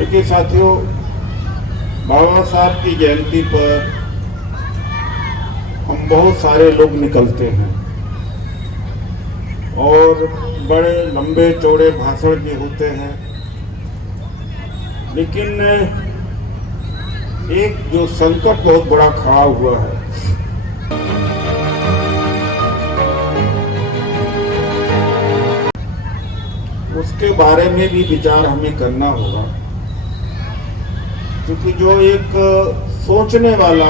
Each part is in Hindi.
देखिए साथियों, बाबा साहब की जयंती पर हम बहुत सारे लोग निकलते हैं और बड़े लंबे चौड़े भाषण भी होते हैं, लेकिन एक जो संकट बहुत बड़ा खड़ा हुआ है, उसके बारे में भी विचार हमें करना होगा। क्योंकि जो एक सोचने वाला,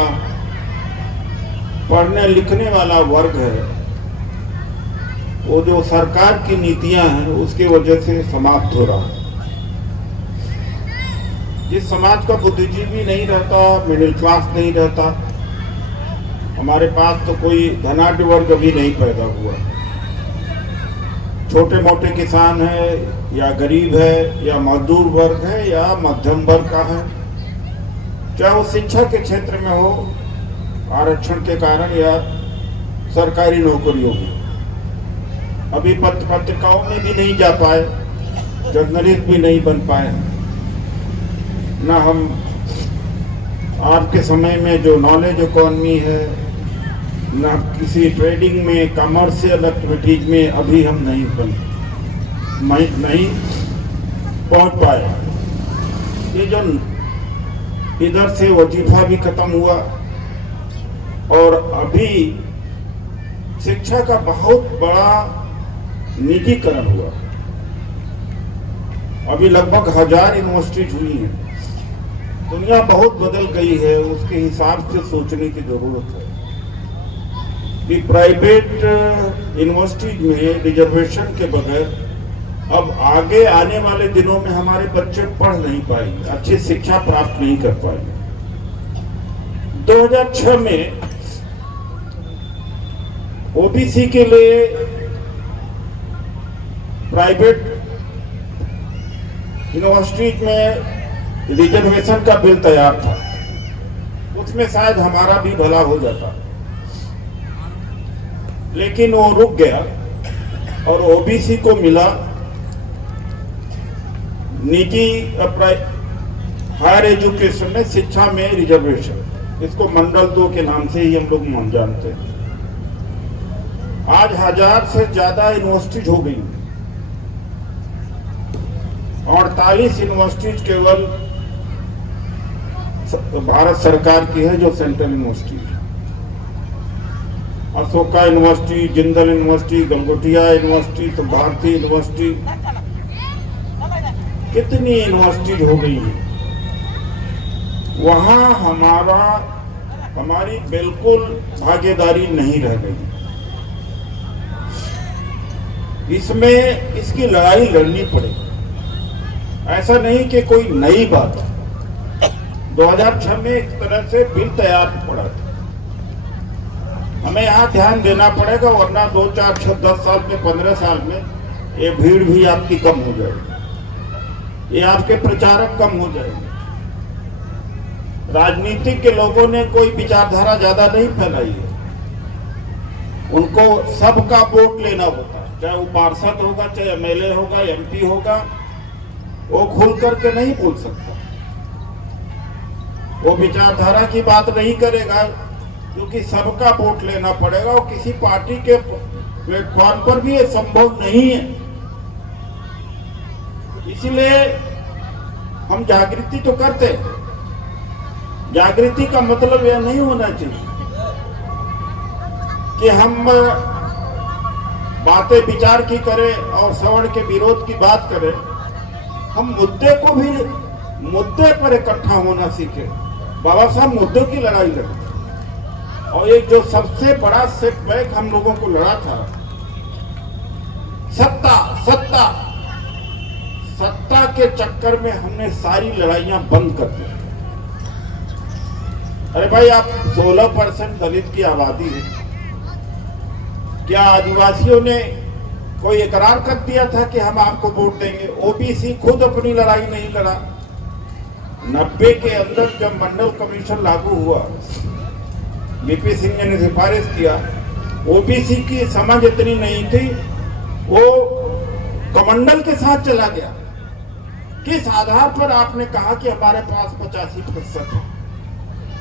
पढ़ने लिखने वाला वर्ग है, वो जो सरकार की नीतियां हैं उसकी वजह से समाप्त हो रहा है। जिस समाज का बुद्धिजीवी नहीं रहता, मिडिल क्लास नहीं रहता, हमारे पास तो कोई धनाढ्य वर्ग अभी नहीं पैदा हुआ। छोटे मोटे किसान है या गरीब है या मजदूर वर्ग है या मध्यम वर्ग का है, चाहे वो शिक्षा के क्षेत्र में हो, आरक्षण के कारण या सरकारी नौकरियों में। अभी पत्रिकाओं में भी नहीं जा पाए, जर्नलिस्ट भी नहीं बन पाए। ना हम आपके समय में जो नॉलेज इकोनॉमी है, ना किसी ट्रेडिंग में, कमर्शियल एक्टिविटीज में अभी हम नहीं पहुंच पाए। ये जो इधर से वजीफा भी खत्म हुआ और अभी शिक्षा का बहुत बड़ा निजीकरण हुआ। अभी लगभग 1000 यूनिवर्सिटीज हुई हैं। दुनिया बहुत बदल गई है, उसके हिसाब से सोचने की जरूरत है कि प्राइवेट यूनिवर्सिटीज में रिजर्वेशन के बगैर अब आगे आने वाले दिनों में हमारे बच्चे पढ़ नहीं पाएंगे, अच्छी शिक्षा प्राप्त नहीं कर पाएंगे। 2006 में ओबीसी के लिए प्राइवेट यूनिवर्सिटीज में रिजर्वेशन का बिल तैयार था, उसमें शायद हमारा भी भला हो जाता, लेकिन वो रुक गया और ओबीसी को मिला निजी हायर एजुकेशन में, शिक्षा में रिजर्वेशन। इसको मंडल 2 के नाम से ही हम लोग जानते हैं। आज 1000 से ज्यादा यूनिवर्सिटीज हो गई, 48 यूनिवर्सिटीज केवल भारत सरकार की है, जो सेंट्रल यूनिवर्सिटी है। Ashoka university, Jindal university, Galgotia university, तो भारतीय यूनिवर्सिटी, कितनी यूनिवर्सिटीज हो गई है। वहां हमारी बिल्कुल भागीदारी नहीं रह गई। इसमें इसकी लड़ाई लड़नी पड़ेगी। ऐसा नहीं कि कोई नई बात है। 2006 में एक तरह से बिल तैयार पड़ा था। हमें यहाँ ध्यान देना पड़ेगा, वरना 2, 4, 6, 10 साल में, 15 साल में ये भीड़ भी आपकी कम हो जाएगी, ये आपके प्रचारक कम हो जाएंगे। राजनीतिक के लोगों ने कोई विचारधारा ज्यादा नहीं फैलाई है। उनको सबका वोट लेना होता है, चाहे वो पार्षद होगा, चाहे एमएलए होगा, एमपी होगा, वो खुल करके नहीं बोल सकता। वो विचारधारा की बात नहीं करेगा, क्योंकि सबका वोट लेना पड़ेगा और किसी पार्टी के प्लेटफॉर्म पर भी ये संभव नहीं है। इसलिए हम जागृति तो करते हैं। जागृति का मतलब यह नहीं होना चाहिए कि हम बातें विचार की करें और सवर्ण के विरोध की बात करें। हम मुद्दे को भी मुद्दे पर इकट्ठा होना सीखे। बाबा साहब मुद्दों की लड़ाई लड़े, और एक जो सबसे बड़ा सेटबैक हम लोगों को लड़ा था, सत्ता के चक्कर में हमने सारी लड़ाइयां बंद कर दी। अरे भाई, आप 16% दलित की आबादी है। क्या आदिवासियों ने कोई इकरार कर दिया था कि हम आपको वोट देंगे? ओबीसी खुद अपनी लड़ाई नहीं लड़ा। 90 के अंदर जब मंडल कमीशन लागू हुआ, बीपी सिंह ने सिफारिश किया, ओबीसी की समझ इतनी नहीं थी, वो कमंडल के साथ चला गया। किस आधार पर आपने कहा कि हमारे पास 85% है?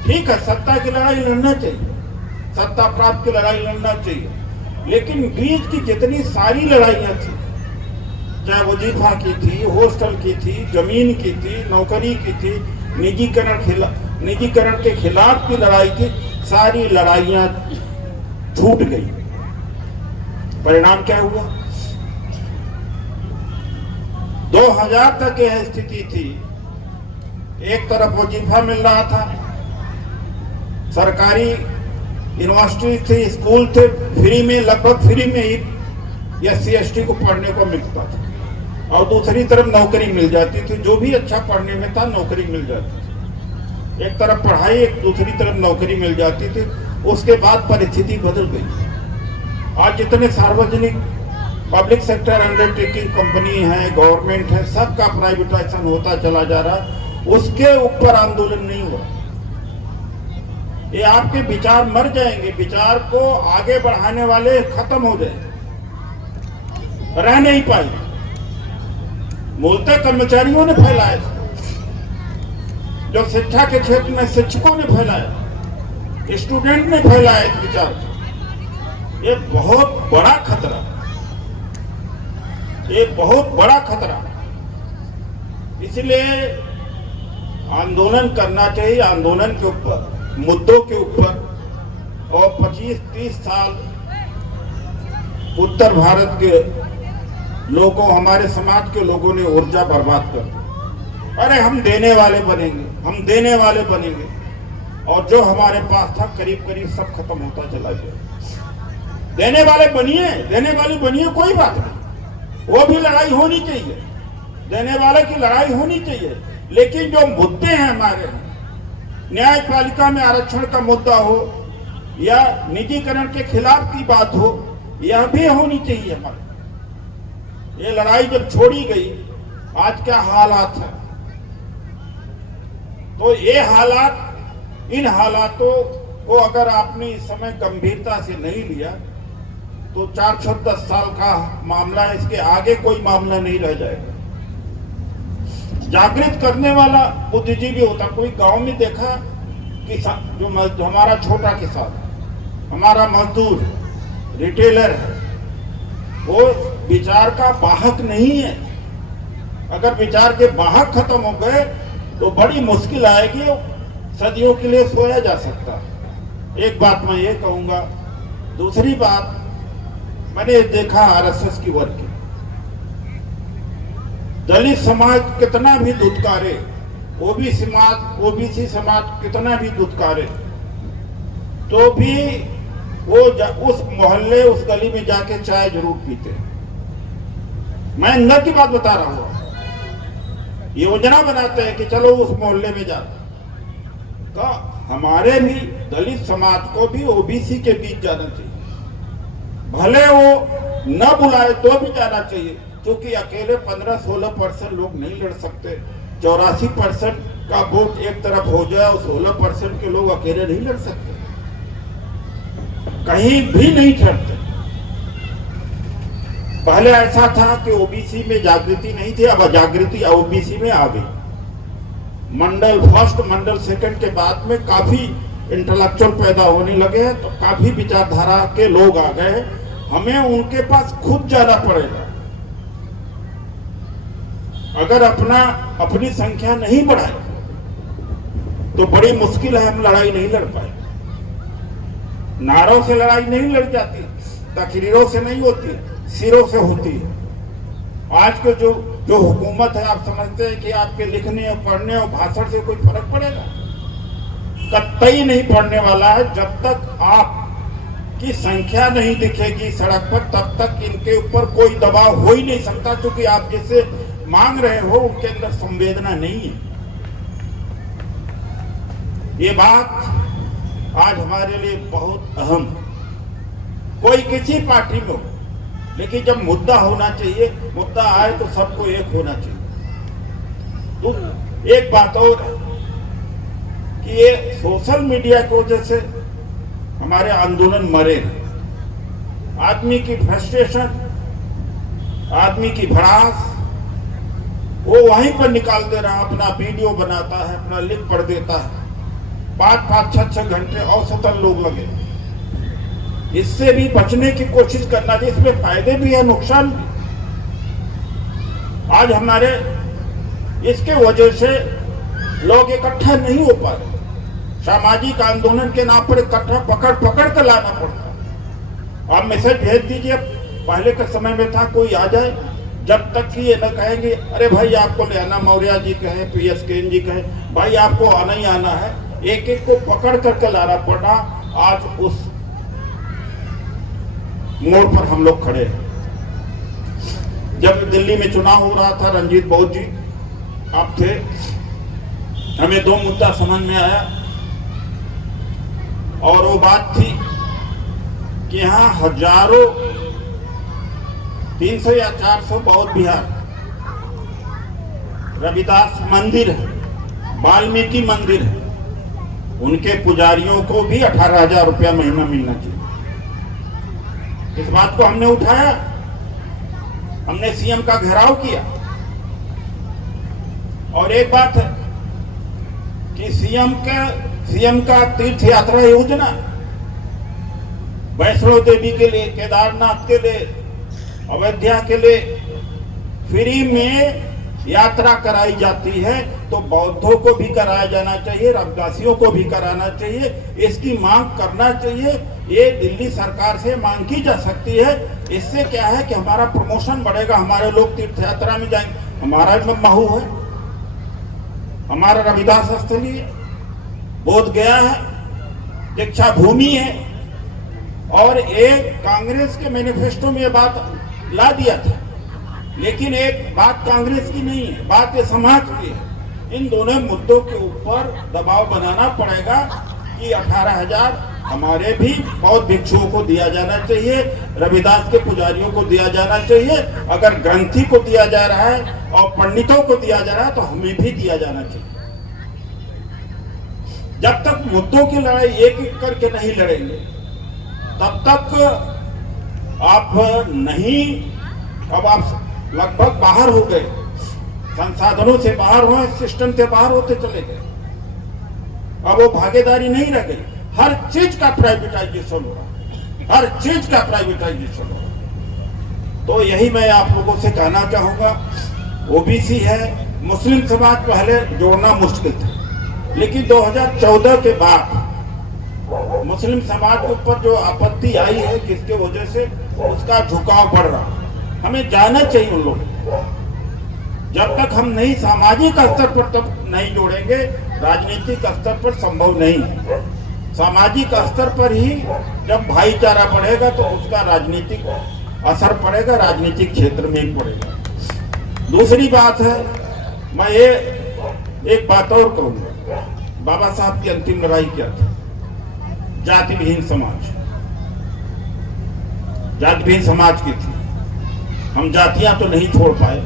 ठीक है, सत्ता की लड़ाई लड़ना चाहिए, सत्ता प्राप्त की लड़ाई लड़ना चाहिए, लेकिन बीच की जितनी सारी लड़ाइयां थी, चाहे वजीफा की थी, हॉस्टल की थी, जमीन की थी, नौकरी की थी, निजीकरण के खिलाफ की लड़ाई थी, सारी लड़ाइयां छूट गई। परिणाम क्या हुआ? 2000 तक यह स्थिति थी, एक तरफ वजीफा मिल रहा था, सरकारी यूनिवर्सिटी थी, स्कूल थे, फ्री में, लगभग फ्री में ही SC ST को पढ़ने को मिलता था, और दूसरी तरफ नौकरी मिल जाती थी, जो भी अच्छा पढ़ने में था नौकरी मिल जाती थी। एक तरफ पढ़ाई, एक दूसरी तरफ नौकरी मिल जाती थी। उसके बाद परिस्थिति बदल गई। आज जितने सार्वजनिक पब्लिक सेक्टर अंडरटेकिंग कंपनी है, गवर्नमेंट है, सबका प्राइवेटाइजेशन होता चला जा रहा, उसके ऊपर आंदोलन नहीं हुआ। ये आपके विचार मर जाएंगे, विचार को आगे बढ़ाने वाले खत्म हो जाएंगे, रह नहीं पाएंगे। मूलतः कर्मचारियों ने फैलाया, जो शिक्षा के क्षेत्र में शिक्षकों ने फैलाया, स्टूडेंट ने फैलाया इस विचार को। ये बहुत बड़ा खतरा, ये बहुत बड़ा खतरा। इसलिए आंदोलन करना चाहिए, आंदोलन के ऊपर, मुद्दों के ऊपर। और 25-30 साल उत्तर भारत के लोगों, हमारे समाज के लोगों ने ऊर्जा बर्बाद कर दी। अरे हम देने वाले बनेंगे, हम देने वाले बनेंगे, और जो हमारे पास था करीब करीब सब खत्म होता चला गया। देने वाले बनिए, देने वाली बनिए, कोई बात नहीं, वो भी लड़ाई होनी चाहिए, देने वाले की लड़ाई होनी चाहिए। लेकिन जो मुद्दे हैं हमारे, न्यायपालिका में आरक्षण का मुद्दा हो या निजीकरण के खिलाफ की बात हो, यह भी होनी चाहिए हमारे। ये लड़ाई जब छोड़ी गई, आज क्या हालात है, तो ये हालात, इन हालातों को अगर आपने इस समय गंभीरता से नहीं लिया तो 410 साल का मामला है, इसके आगे कोई मामला नहीं रह जाएगा। जागृत करने वाला बुद्धिजीवी होता। कोई गांव में देखा कि जो हमारा छोटा किसान, हमारा मजदूर, रिटेलर है, वो विचार का वाहक नहीं है। अगर विचार के वाहक खत्म हो गए तो बड़ी मुश्किल आएगी, सदियों के लिए सोया जा सकता है। एक बात मैं ये कहूंगा। दूसरी बात, मैंने देखा RSS की वर्क, दलित समाज कितना भी दुत्कारे, ओबीसी समाज कितना भी दुत्कारे, तो भी वो उस मोहल्ले, उस गली में जाके चाय जरूर पीते। मैं अंदर की बात बता रहा हूं। योजना बनाते हैं कि चलो उस मोहल्ले में जा, तो हमारे भी दलित समाज को भी OBC के बीच जाना चाहिए। भले वो न बुलाए तो भी जाना चाहिए, क्योंकि अकेले 15-16% लोग नहीं लड़ सकते। 84% का वोट एक तरफ हो जाए और 16% के लोग अकेले नहीं लड़ सकते, कहीं भी नहीं लड़ते। पहले ऐसा था कि OBC में जागृति नहीं थी, अब जागृति OBC में आ गई। मंडल फर्स्ट, मंडल सेकंड के बाद में काफी इंटेलेक्चुअल पैदा होने लगे हैं, तो काफी विचारधारा के लोग आ गए। हमें उनके पास खुद जाना पड़ेगा। अगर अपनी संख्या नहीं बढ़ाए तो बड़ी मुश्किल है, हम लड़ाई नहीं लड़ पाए। नारों से लड़ाई नहीं लड़ जाती, तकरीरों से नहीं होती, सिरों से होती है। आज के जो हुकूमत है, आप समझते हैं कि आपके लिखने और पढ़ने और भाषण से कोई फर्क पड़ेगा? कतई नहीं पड़ने वाला है। जब तक आपकी संख्या नहीं दिखेगी सड़क पर, तब तक इनके ऊपर कोई दबाव हो ही नहीं सकता, क्योंकि आप जिसे मांग रहे हो उनके अंदर संवेदना नहीं है। ये बात आज हमारे लिए बहुत अहम, कोई किसी पार्टी में हो, लेकिन जब मुद्दा होना चाहिए, मुद्दा आए तो सबको एक होना चाहिए। तो एक बात और है कि ये सोशल मीडिया की वजह से हमारे आंदोलन मरे। आदमी की फ्रस्ट्रेशन, आदमी की भड़ास, वो वहीं पर निकाल दे रहा, अपना वीडियो बनाता है, अपना लिंक पढ़ देता है। 5-5, 6-6 घंटे औसतन लोग लगे। इससे भी बचने की कोशिश करना चाहिए। इसमें फायदे भी है, नुकसान भी। आज हमारे इसके वजह से लोग इकट्ठा नहीं हो पा रहे। सामाजिक आंदोलन के नाम पर इकट्ठा पकड़ कर लाना पड़ता। आप मैसेज भेज दीजिए। पहले के समय में था कोई आ जाए, जब तक कि ये न कहेंगे अरे भाई आपको ले आना, मौर्य जी कहे, PSKN जी कहे, भाई आपको आना ही आना है, एक एक को पकड़ करके लाना पड़ा। आज उस मोड़ पर हम लोग खड़े हैं। जब दिल्ली में चुनाव हो रहा था, रंजीत बहुत जी आप थे, हमें 2 मुद्दा समझ में आया और वो बात थी कि यहाँ हजारों 300 या 400 बौद्ध विहार, रविदास मंदिर है, वाल्मीकि मंदिर है, उनके पुजारियों को भी 18,000 रुपया महीना मिलना चाहिए। इस बात को हमने उठाया, हमने CM का घेराव किया। और एक बात है कि CM का तीर्थ यात्रा योजना वैष्णो देवी के लिए, केदारनाथ के लिए, अयोध्या के लिए फ्री में यात्रा कराई जाती है, तो बौद्धों को भी कराया जाना चाहिए, रविदासियों को भी कराना चाहिए। इसकी मांग करना चाहिए। ये दिल्ली सरकार से मांग की जा सकती है। इससे क्या है कि हमारा प्रमोशन बढ़ेगा, हमारे लोग तीर्थ यात्रा में जाएंगे। हमारा महू है, हमारा रविदास स्थली है, बोध गया है, दीक्षा भूमि है। और एक कांग्रेस के मैनिफेस्टो में ये बात ला दिया था, लेकिन एक बात कांग्रेस की नहीं है, बात ये समाज की है। इन दोनों मुद्दों के ऊपर दबाव बनाना पड़ेगा कि 18,000 हमारे भी बौद्ध भिक्षुओं को दिया जाना चाहिए, रविदास के पुजारियों को दिया जाना चाहिए। अगर ग्रंथी को दिया जा रहा है और पंडितों को दिया जा रहा है तो हमें भी दिया जाना चाहिए। जब तक मुद्दों की लड़ाई एक एक करके नहीं लड़ेंगे, तब तक आप नहीं, अब आप लगभग बाहर हो गए, संसाधनों से बाहर हुए, सिस्टम से बाहर होते चले गए। अब वो भागीदारी नहीं रह गई। हर चीज का प्राइवेटाइजेशन हो रहा, हर चीज का प्राइवेटाइजेशन हो रहा। तो यही मैं आप लोगों से कहना चाहूंगा। OBC है, मुस्लिम समाज पहले जोड़ना मुश्किल था, लेकिन 2014 के बाद मुस्लिम समाज के ऊपर जो आपत्ति आई है, किसके वजह से, उसका झुकाव बढ़ रहा। हमें जाना चाहिए उन लोगों को। जब तक हम नहीं सामाजिक स्तर पर तब नहीं जोड़ेंगे, राजनीतिक स्तर पर संभव नहीं है। सामाजिक स्तर पर ही जब भाईचारा बढ़ेगा तो उसका राजनीतिक असर पड़ेगा, राजनीतिक क्षेत्र में ही पड़ेगा। दूसरी बात है, मैं ये एक बात और कहूंगा, बाबा साहब की अंतिम लड़ाई क्या थी? जाति विहीन समाज, जाति विहीन समाज की थी। हम जातियां तो नहीं छोड़ पाए,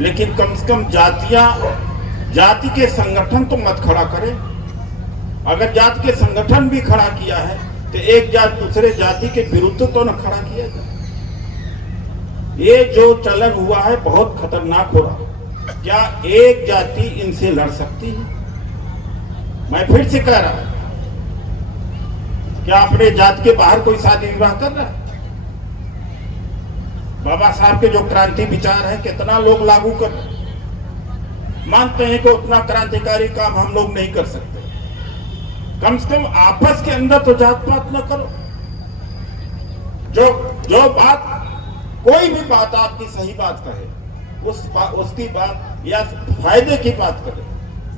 लेकिन कम से कम जाति के संगठन तो मत खड़ा करें। अगर जाति के संगठन भी खड़ा किया है तो एक जाति दूसरे जाति के विरुद्ध तो न खड़ा किया जाए। ये जो चलन हुआ है बहुत खतरनाक हो रहा। क्या एक जाति इनसे लड़ सकती है? मैं फिर से कह रहा हूं, क्या अपने जाति के बाहर कोई शादी विवाह कर रहा है? बाबा साहब के जो क्रांति विचार है कितना लोग लागू कर रहे हैं? मानते हैं कि उतना क्रांतिकारी काम हम लोग नहीं कर सकते। कम से कम आपस के अंदर तो जात पात न करो। जो बात, कोई भी बात आपकी सही बात कहे, उसकी बात या फायदे की बात करे,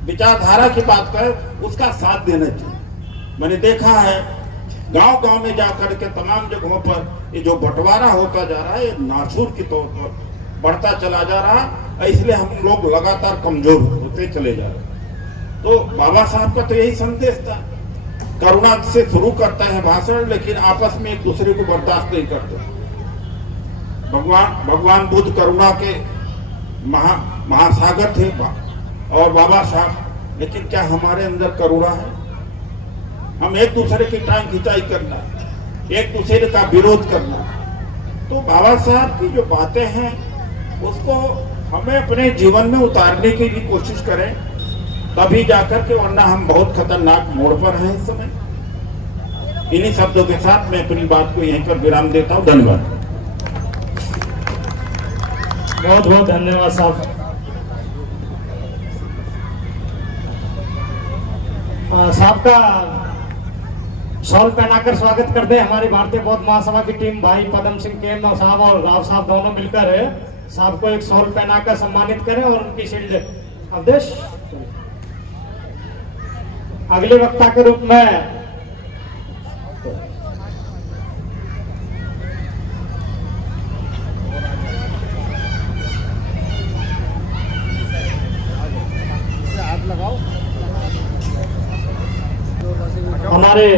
विचारधारा की बात करे, उसका साथ देना चाहिए। मैंने देखा है गांव-गांव में जाकर के तमाम जगहों पर ये जो बंटवारा होता जा रहा है, ये नासूर के तौर पर बढ़ता चला जा रहा है। इसलिए हम लोग लगातार कमजोर होते चले जा रहे हैं। तो बाबा साहब का तो यही संदेश था, करुणा से शुरू करता है भाषण, लेकिन आपस में एक दूसरे को बर्दाश्त नहीं करते। भगवान बुद्ध करुणा के महासागर थे और बाबा साहब, लेकिन क्या हमारे अंदर करुणा है? हम एक दूसरे की टांग खिंचाई करना, एक दूसरे का विरोध करना। तो बाबा साहब की जो बातें हैं उसको हमें अपने जीवन में उतारने की भी कोशिश करें, तभी जाकर के, वरना हम बहुत खतरनाक मोड़ पर हैं इस समय। इन्हीं शब्दों के साथ मैं अपनी बात को यहीं पर विराम देता हूं। धन्यवाद। बहुत बहुत धन्यवाद साहब। साहब का शॉल पहनाकर स्वागत कर दे हमारी भारतीय बौद्ध महासभा की टीम, भाई पदम सिंह केम साहब और राव साहब दोनों मिलकर साहब को एक शॉल पहनाकर सम्मानित करें और उनकी शील्ड अवदेश। अगले वक्ता के रूप में हमारे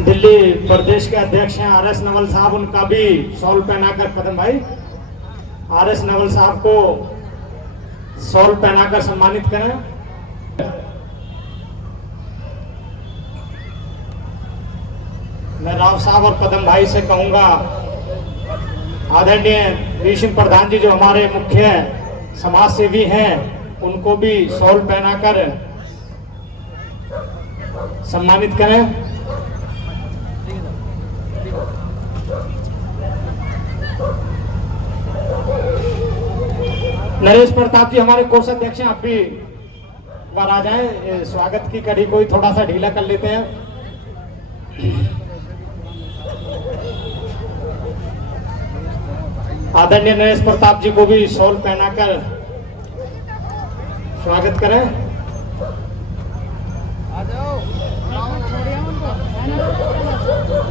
दिल्ली प्रदेश के अध्यक्ष हैं आर.एस. नवल साहब, उनका भी शॉल पहनाकर, पदम भाई आर.एस. नवल साहब को शॉल पहनाकर सम्मानित करें। मैं राव साहब और पदम भाई से कहूंगा, आदरणीय वी सिंह प्रधान जी जो हमारे मुख्य समाज सेवी हैं, उनको भी शॉल पहनाकर सम्मानित करें। नरेश प्रताप जी हमारे कोषाध्यक्ष हैं, आप भी बार आ जाएं। स्वागत की कड़ी को ही थोड़ा सा ढीला कर लेते हैं। आदरणीय नरेश प्रताप जी को भी शॉल पहनाकर स्वागत करें।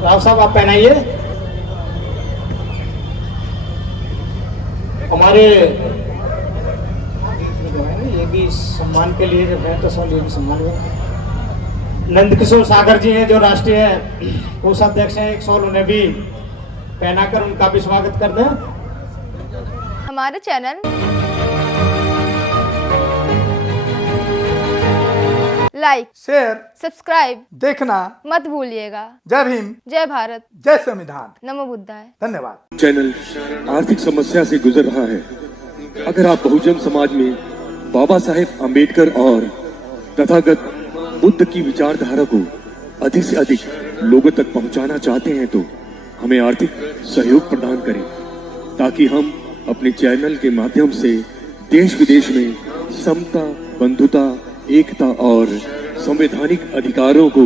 राव साहब आप पहनाइए। हमारे ये भी सम्मान के लिए जब है तो सब ये भी सम्मान है। नंदकिशोर सागर जी हैं जो राष्ट्रीय कोषाध्यक्ष हैं, एक शॉल उन्हें भी पहनाकर उनका भी स्वागत कर दें। हमारे चैनल लाइक, शेयर, सब्सक्राइब देखना मत भूलिएगा। जय भीम, जय भारत, जय संविधान, नमो बुद्धाय। धन्यवाद। चैनल आर्थिक समस्या से गुजर रहा है। अगर आप बहुजन समाज में बाबा साहेब अम्बेडकर और तथागत बुद्ध की विचारधारा को अधिक से अधिक लोगों तक पहुंचाना चाहते हैं तो हमें आर्थिक सहयोग प्रदान करें, ताकि हम अपने चैनल के माध्यम से देश विदेश में समता, बंधुता, एकता और संवैधानिक अधिकारों को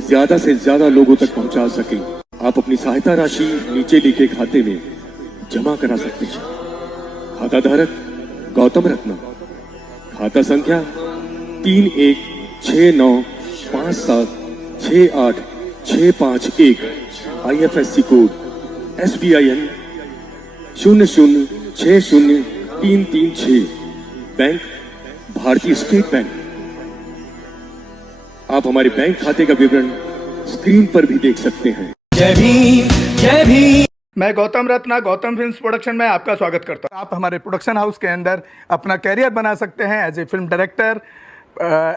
ज्यादा से ज्यादा लोगों तक पहुंचा सकें। आप अपनी सहायता राशि नीचे लिखे खाते में जमा करा सकते हैं। खाता धारक गौतम रत्ना, खाता संख्या 3169576865 IFSC कोड SBIN 0060336, बैंक भारतीय स्टेट बैंक। आप हमारे बैंक खाते का विवरण स्क्रीन पर भी देख सकते हैं। जय भीम, जय भीम। मैं गौतम रत्ना, गौतम फिल्म्स प्रोडक्शन में आपका स्वागत करता हूं। आप हमारे प्रोडक्शन हाउस के अंदर अपना कैरियर बना सकते हैं as a film director,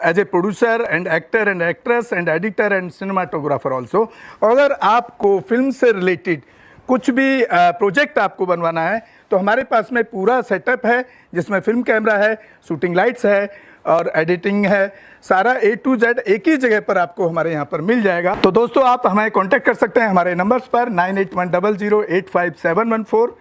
as a producer and actor and actress and editor and cinematographer also. अगर आपको फिल्म से रिलेटेड कुछ भी प्रोजेक्ट आपको बनवाना है तो हमारे पास में पूरा सेटअप है, जिसमें फिल्म कैमरा है, शूटिंग लाइट्स है और एडिटिंग है। सारा A to Z एक ही जगह पर आपको हमारे यहाँ पर मिल जाएगा। तो दोस्तों आप हमें कांटेक्ट कर सकते हैं हमारे नंबर्स पर 9810085714